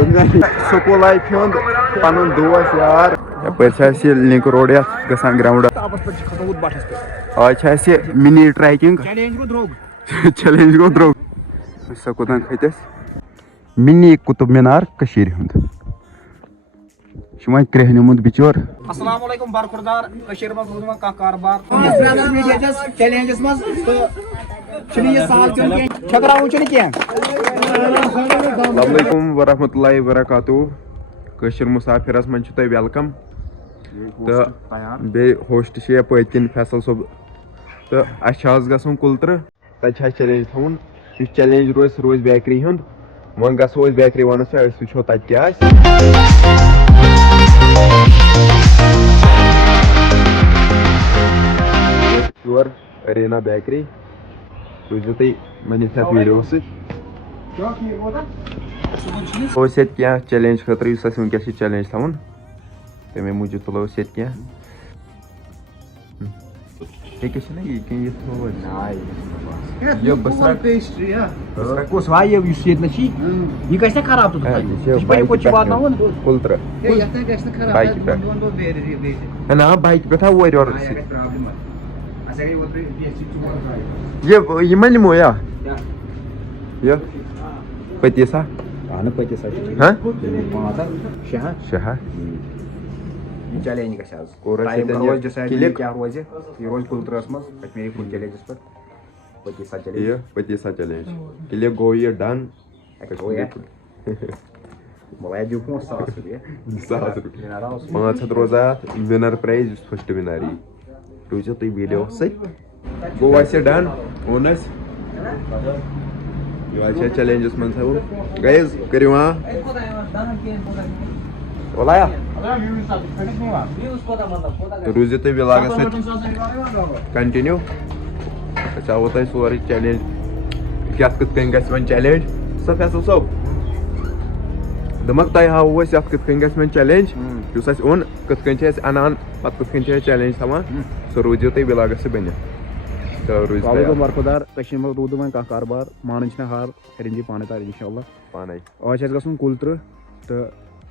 School life ہند پن دوست یار یپر link road یھ گھان ground آج منی ٹریکنگ چیلنج گو درگ سا کوتان کھتس منی قطب مینار ہند وی کرہ نمت بچور السلام علیکم برخوردار من کاروبار چیلنجس مز السلام علیکم ورحمۃ اللہ وبرکاتہ مسافرس من تہ ویلکم تو بی ہوسٹ پت کن فیصل صب تو آز گھن کلتر تتہ چیلنج تھون یہ چیلنج روز بیکری ہند وۄنۍ گژھو أسۍ بیکری ونس پہ أسۍ وٕچھو تتہِ کیٛاہ آسہِ یور ارینا بیکری روٗزِو تُہۍ میٲنِس یتھ ویٖڈیوس سۭتۍ اوس ییٚتہِ کینٛہہ چیلنج خٲطرٕ یُس اَسہِ وٕنکیٚس چھِ چیلنج تھاوُن تَمے موٗجوٗب تُلو أسۍ ییٚتہِ کینٛہہ بیٚکِس چھِنہ یہِ کینٛہہ یہِ تھوٚو خراب کُلترٕ بایکہِ پٮ۪ٹھ نہ بایکہِ پٮ۪ٹھ آو اورٕ یورٕ یہ ما نِمو یہِ پٔتیٖسا شےٚ ہتھ چیلنج گھس کیا روز یہ روز کلترس مز میری کن چیلنجس پہ پٔتیٖسا چیلنج کلک گوٚو یہِ ڈن $2,000 رۄپیہِ 500 روزا اتھ ونر پرایز یُس فسٹ ونر یی روٗزِو تُہۍ ویٖڈیو سۭتۍ گوٚو اَسہِ یہِ ڈن اوٚن اَسہِ یہِ حظ چھِ چیلنجس منٛز تھاوُن گایز کٔرِو اولایا روٗزِو تُہۍ ولاگس سۭتۍ کنٹِنیو أسۍ ہاوو تۄہہِ سورُے چیلنج یتھ کِتھ کٔنۍ گژھِ وۄنۍ چیلنج سۄ فیصل صٲب دوٚپمکھ تۄہہِ ہاوو أسۍ یتھ کِتھ کٔنۍ گژھِ وۄنۍ چیلنج یُس اَسہِ اوٚن کِتھ کٔنۍ چھِ أسۍ انان پتہٕ کِتھ کٔنۍ چھِ أسۍ چیلنج تھاوان سُہ روٗزِو تُہۍ ولاگس سۭتۍ بٔنِتھ تہٕ روٗزِو برخوردار منٛز روٗد وۄنۍ کانٛہہ کاربار مانان چھِنہٕ ہار کٔرِنۍ جی پانے تار انشاء اللہ پانے آز چھِ اَسہِ گژھُن کُلترٕ تہٕ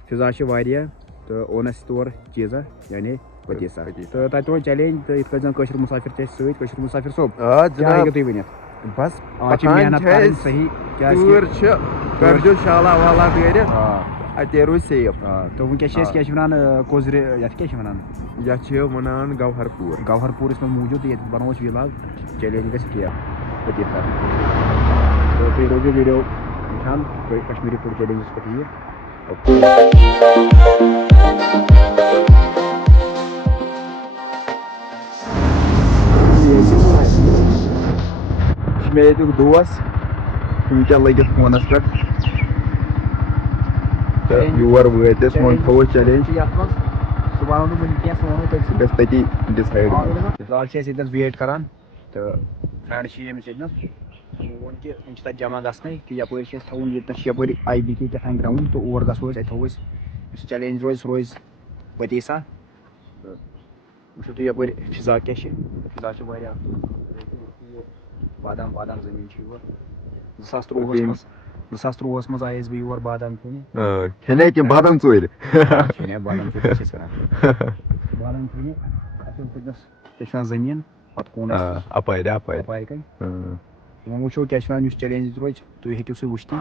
فِضا چھِ واریاہ تہٕ اوٚن اَسہِ تور چیٖزا یعنی پٔتیٖسا تہٕ تَتہِ روٗد چیلینج تہٕ یِتھ کٔنۍ زن کٲشِر مُسافِر چھِ اَسہِ سۭتۍ کٲشِر مُسافِر صٲب کیٛاہ ہیٚکِو تُہۍ ؤنِتھ بس آز چھِ محنت کرٕنۍ صحیح تۭر چھِ کٔرۍزیو شالا والا دٲرِتھ اتے روزِ سیف تہٕ وٕنکیٚس چھِ أسۍ کیٛاہ چھِ وَنان کوزرِ یَتھ کیٛاہ چھِ وَنان یتھ چھِ ونان گوہر پوٗرَس منٛز موٗجوٗد تہٕ ییٚتہِ بناوو أسۍ وِلاگ چیلینج گژھِ کینٛہہ پٔتیٖسا تہٕ تُہۍ روٗزِو ویٖڈیو وٕچھان کشمیٖری فُڈ چیلینجَس پٮ۪ٹھ یہِ چھِ مےٚ ییٚتیُک دوس وٕنکٮ۪ن لٔگِتھ فونس پٮ۪ٹھ تہٕ یور وٲتۍ أسۍ وۄنۍ تھوٚو أسۍ چیلینج یَتھ منٛز سُہ وَنو نہٕ وٕنہِ کینٛہہ سُہ وَنو تٔتھۍ سُہ گژھِ تٔتی ڈِسایڈ فِلحال چھِ أسۍ ییٚتنَس ویٹ کران تہٕ فرٛٮ۪نٛڈ چھِ ییٚمِس ییٚتنَس ووٚن کہِ یِم چھِ تَتہِ جمع گژھنَے کہِ یپٲرۍ چھِ اَسہِ تھاوُن ییٚتنَس چھِ یپٲرۍ آی بی کے کیٛاہ تام گرٛاوُنٛڈ تہٕ اور گژھو أسۍ اَتہِ تھاوو أسۍ یُس چیلینج روزِ سُہ روزِ پٔتیٖسا تہٕ وٕچھِو تُہۍ یپٲرۍ فِضا کیٛاہ چھِ فِضا چھِ واریاہ بادام زٔمیٖن چھِ یور 2013 منٛز آیس بہٕ یور بادام کھٮ۪نہِ کھٮ۪نے کہِ بادام ژوٗرِ بادام ژوٗرِ چھِ أسۍ کران بادام کھٮ۪نہِ اَسہِ اوس تٔتنَس کیٛاہ چھِ وَنان زٔمیٖن پتہٕ کوٚن اَسہِ اَپارِ کَنۍ وۄنۍ وٕچھو کیٛاہ چھِ وَنان یُس چیلینج روزِ تُہۍ ہیٚکِو سُہ وٕچھتٕے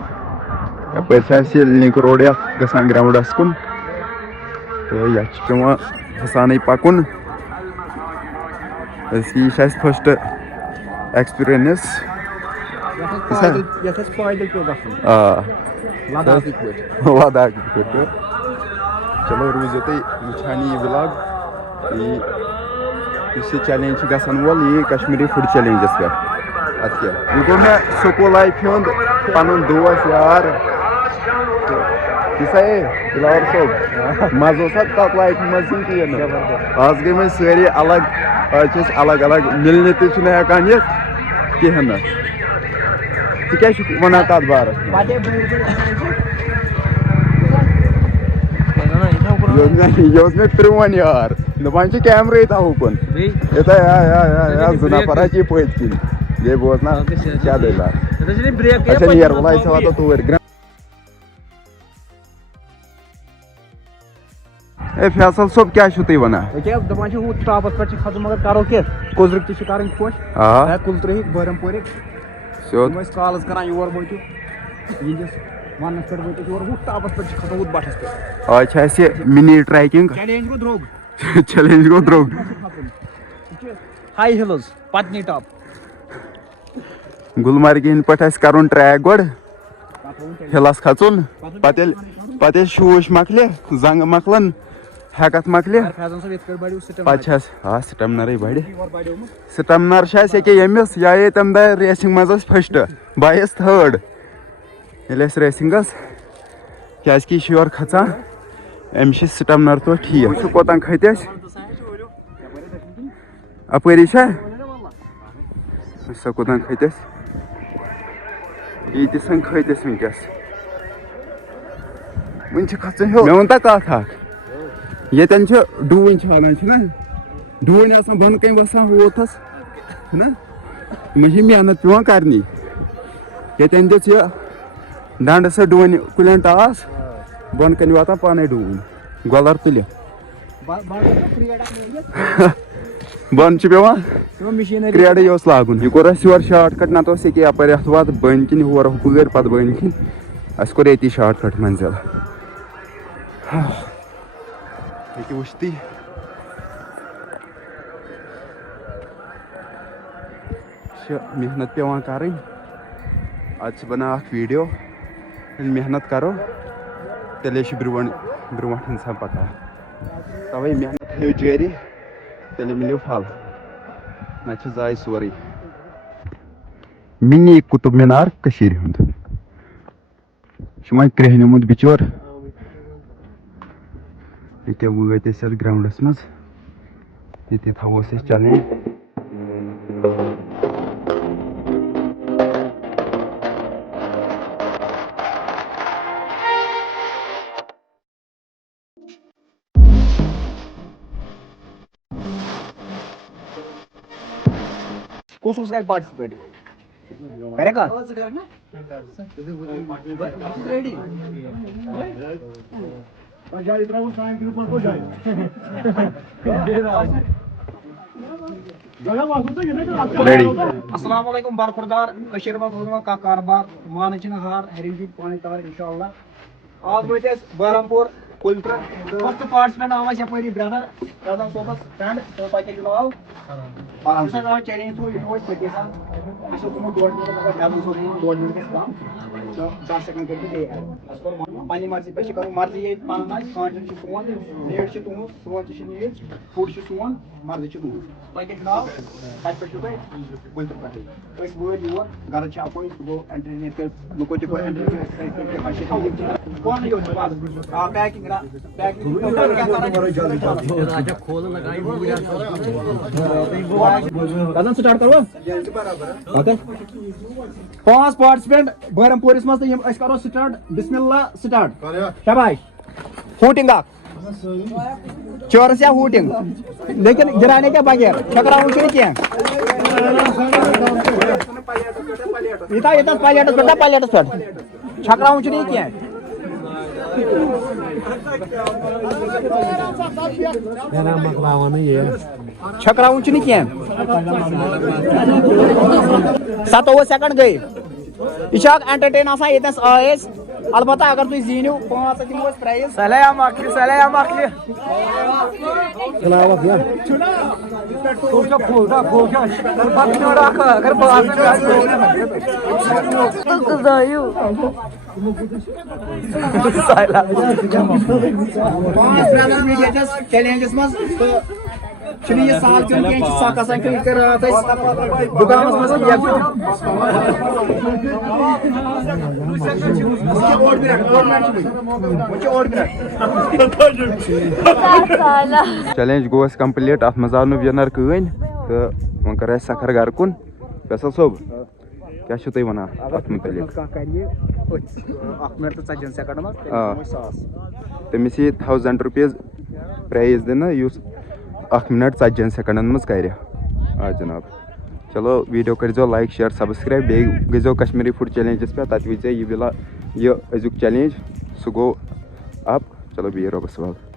یپٲرۍ چھِ اَسہِ لِنک روڈ یتھ گژھان گراوُنٛڈس کُن تہٕ یتھ چھِ پیٚوان حسانٕے پکُن أزۍ یہِ چھِ اَسہِ فسٹ ایٚکٕسپیٖرینٕس لداخ پٲٹھۍ چلو روٗزِو تُہۍ وٕچھان یہِ وِلاگ یُس یہِ چیلینج چھِ گژھن وول یہِ کشمیٖری فُڈ چیلینجس پٮ۪ٹھ اَدٕ کیٛاہ یہِ گوٚو مےٚ سکوٗل لایفہِ ہُنٛد پنُن دوس یار دِلاور صٲب مزٕ اوسا تتھ لایفہِ منٛز کِنہٕ کِہیٖنۍ نہٕ آز گٔے وۄنۍ سٲری الگ آز چھِ أسۍ الگ مِلنہِ تہِ چھِنہٕ ہٮ۪کان یِتھ کِہیٖنۍ نہٕ ژٕ کیٛاہ چھُکھ وَنان تتھ بارس یہِ اوس مےٚ پرٛون یار دَپان چھِ کیمرے تھاو اُکُن یوٗتاہ 2 نفر حظ چھِ پٔتۍ کِنۍ یے بوزنا کیٛاہ دٔلیٖلہ اچھا نیر وَلہٕ أسۍ واتو توٗرۍ اے فیصل صٲب کیٛاہ چھُو تُہۍ وَنان؟ ییٚکیٛاہ دَپان چھِ ہُہ ٹاپَس پٮ۪ٹھ چھِ کھسُن مگر کَرو کیٛاہ کۄزرٕکۍ تہِ چھِ کَرٕنۍ خۄش آ کُلترٕہٕکۍ بٲرَم پورٕکۍ سیوٚد تِم ٲسۍ کالٕز کَران یور وٲتِو یِہِنٛدِس وَننَس پٮ۪ٹھ وٲتِو یور ہُہ ٹاپَس پٮ۪ٹھ چھِ کھسُن ہُتھ بَٹھَس پٮ۪ٹھ آز چھِ اَسہِ مِنی ٹرٛیکِنٛگ چیلینج گوٚو درٛوگ چیلینج گوٚو درٛوگ ہاے ہِلٕز پَتنی ٹاپ گُلمرگہِ ہِنٛدۍ پٲٹھۍ آسہِ کَرُن ٹرٛیک گۄڈٕ ہِلَس کھژُن پَتہٕ ییٚلہِ شوٗش مۄکلہِ زنٛگہٕ مۄکلَن ہٮ۪کَتھ مۄکلہِ فیضان صٲب یِتھ کٔٹھۍ بَڑیو پَتہٕ چھِ اَسہِ سِٹَمنَرٕے بَڑِ سِٹَمنَر چھِ اَسہِ ییٚکیٛاہ ییٚمِس یا تَمہِ دۄہ ریسِنٛگ منٛز ٲس فٔسٹ بہٕ آیَس تھٲڈ ییٚلہِ أسۍ ریسِنٛگ ٲس کیٛازِکہِ یہِ چھِ یورٕ کھژان أمِس چھِ سِٹَمنَر توتہِ ٹھیٖک وٕچھِو کوٚتَن کھٔتۍ أسۍ اَپٲری چھا وٕچھ سا کوٚتَن کھٔتۍ أسۍ ییٖتِس وۄنۍ کھٔتۍ أسۍ وٕنکٮ۪س وٕنہِ چھِ کھژُن ہیوٚر مےٚ ووٚن تہ کَتھ اَکھ ییٚتٮ۪ن چھِ ڈوٗنۍ چھالان چھِنہ ڈوٗنۍ آسان بۄنہٕ کَنۍ وَسان ہوتھَس چھِنہ یِمَن چھِ محنت پٮ۪وان کَرنی ییٚتٮ۪ن دِژ یہِ ڈنٛڈٕ سۭتۍ ڈوٗنۍ کُلٮ۪ن ٹاس بۄنہٕ کَنۍ واتان پانَے ڈوٗنۍ گۄلَر تُلِتھ بۄنہٕ چھِ پٮ۪وان کرٛیڈٕے اوس لاگُن یہِ کوٚر اَسہِ یورٕ شاٹ کَٹ نَتہٕ اوس ییٚکیٛاہ یَپٲرۍ اَتھ وَتھ بٔنۍ کِنۍ ہورٕ ہُپٲرۍ پَتہٕ بٔنۍ کِنۍ اَسہِ کوٚر ییٚتی شاٹ کَٹ مٔنزِل ییٚکیٛاہ وٕچھ تُہۍ چھِ محنت پٮ۪وان کَرٕنۍ اَدٕ چھِ بَنان اَکھ ویٖڈیو ییٚلہِ محنت کَرو تیٚلے چھِ برٛونٛٹھ اِنسان پَکان تَوَے محنت تھٲیِو جٲری تیٚلے مِلیو پھل نَتہٕ چھِ زایہِ سورُے مِنی قُطُب مِنار کٔشیٖرِ ہُنٛد یہِ چھُ وۄنۍ کرٛیٚہنیومُت بِچور ییٚکیٛاہ وٲتۍ أسۍ یَتھ گرٛاوُنٛڈَس منٛز ییٚتی تھاووس أسۍ چیلینج کُس کُس کَرِ پاٹِسِپیٹ کرے کَتھ السلام علیکم برخوردار کٔشیٖرِ منٛز روزان کانٛہہ کاربار مانٕنۍ چھِنہٕ ہار ہیٚرِم چھِ پانَے تَوَے اِنشاء اللہ آز وٲتۍ أسۍ بارہم پوٗر کُلترٕ فٔسٹ پاٹِسِپینٛٹ آو اَسہِ یَپٲری برٛدر فیضان صٲبَس فرٛٮ۪نٛڈ تہٕ تۄہہِ کیٛاہ چھُ ناو یُس اَسہِ آز چیلینج تھوٚو یہِ تھوٚو اَسہِ پٔتۍ سان اَسہِ اوس تھوٚمُت 2 مِنٹ مگر فیضان صٲبن ووٚن 2 مِنٹ گژھِ کَم تہٕ 10 سٮ۪کنٛڈ کٔرِو بیٚیہِ ایڈ اَسہِ کوٚر پنٛنہِ مرضی پٮ۪ٹھ چھِ کَرُن مرضی ییٚتہِ پَنُن آسہِ کانٹِنٛٹ چھُ سون نیٖڈ چھِ تُہُنٛد سون تہِ چھِ نیٖڈ فُڈ چھُ سون مرضی چھِ تُہُنٛد تۄہہِ کیٛاہ چھُ ناو کَتہِ پٮ۪ٹھ چھُو تُہۍ کُلترٕ پٮ۪ٹھٕے أسۍ وٲتۍ یور غرض چھِ اَپٲرۍ سُہ گوٚو اٮ۪نٹرٛی یِتھ کٔنۍ لُکو تہِ کوٚر پانٕے یوت آ پیکِنٛگ سِٹاٹ کَرو 5 پاٹِسِپینٛٹ بارہم پوٗرِس منٛز تہٕ یِم أسۍ کَرو سِٹاٹ بِسمِ اللہ سِٹاٹ شاباش ہوٗٹِنٛگ اکھ چورس یا ہوٗٹِنٛگ لیکِن گِرانے کیٛاہ بغیر چھٔکراوُن چھُنہٕ کینٛہہ یہِ تھاو ییٚتٮ۪تھ پلیٹَس پٮ۪ٹھ نا پلیٹَس پٮ۪ٹھ چھٔکراوُن چھُنہٕ یہِ کینٛہہ چھٔکراوُن چھُنہٕ کینٛہہ 27 سٮ۪کنٛڈ گٔے یہِ چھُ اکھ اٮ۪نٹَرٹین آسان ییٚتٮ۪س آے أسۍ البتہ اگر تُہۍ زیٖنِو 5 دِمو أسۍ پرٛایِز چیلینجَس منٛز تہٕ چھُنہٕ یہِ سہل پیوٚن کینٛہہ یہِ چھُ سکھ آسان کہِ یہِ کٔر راتھ أسۍ دُکانَس منٛز چیلینج گوٚو اَسہِ کَمپٕلیٖٹ اَتھ منٛز آو نہٕ وِنَر کٕہٕنۍ تہٕ وۄنۍ کَرو اَسہِ سَفر گَرٕ کُن فیصل صٲب کیٛاہ چھُو تُہۍ وَنان اَتھ مُتعلِق کانٛہہ کَرِ یہِ 1 مِنٹ تہٕ 40 سٮ۪کنٛڈ منٛز آ تٔمِس یی 1000 رۄپیٖز پرٛایِز دِنہٕ یُس 1 مِنٹ 40 سٮ۪کنٛڈَن منٛز کَرِ آ جِناب چلو ویٖڈیو کٔرۍزیو لایک شِیَر سَبسکرایب بیٚیہِ گٔژھۍزیو کشمیٖری فُڈ چیلینجَس پٮ۪ٹھ تَتہِ وٕچھزیو یہِ أزیُک چیلینج سُہ گوٚو اَپ چلو بِہِو رۄبَس حوالہٕ